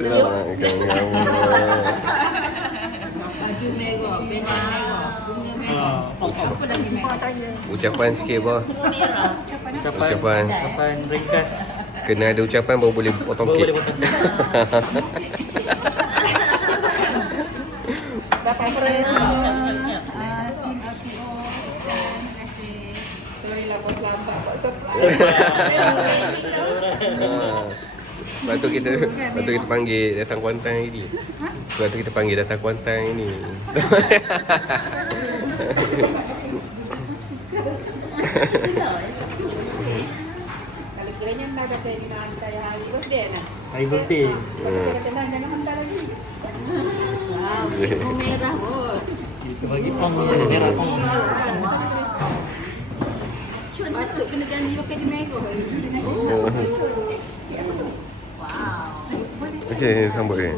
Selamatkan kamu. Baju merah, baju merah, bunga merah. Apa lagi merah? Ucapan sikit apa? Merah. Ucapan. Ucapan ringkas. Kena ada ucapan baru boleh potong Baru kek. boleh potong. Dapat fresh semua. Tim APO, Ustaz, terima kasih. Sorry lah bos lambat. Lepas tu kita panggil datang Kuantan ini. Lepas tu kita panggil datang Kuantan ini. Kalau kiranya dah kata ni nak hantar yang hari birthday nak. Hari birthday. Kata nak jangan hantar lagi. Wow, bunga merah bos. Kita bagi pong ni ada merah pong. Patut kena janji pakai di Mego. Okey, sambut ni.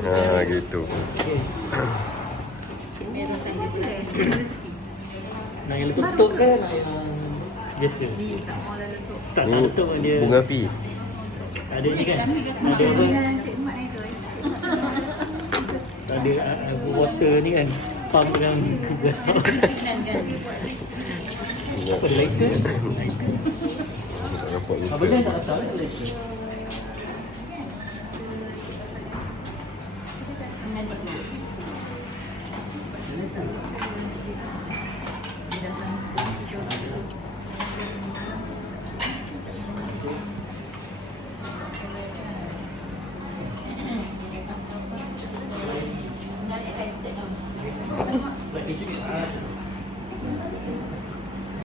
Gitu. Merah tanya dia. Nak yang letup ke nak yang biasa? Tak mau lah letup. Tak Ni letup pun dia. bunga api. Ada ni kan? Ada apa? Cik Mat itu. Ada water ni kan. Pump dengan gasak. Apa dia lighter? Tak nampak ni. Apa dia tak tahu lighter. Like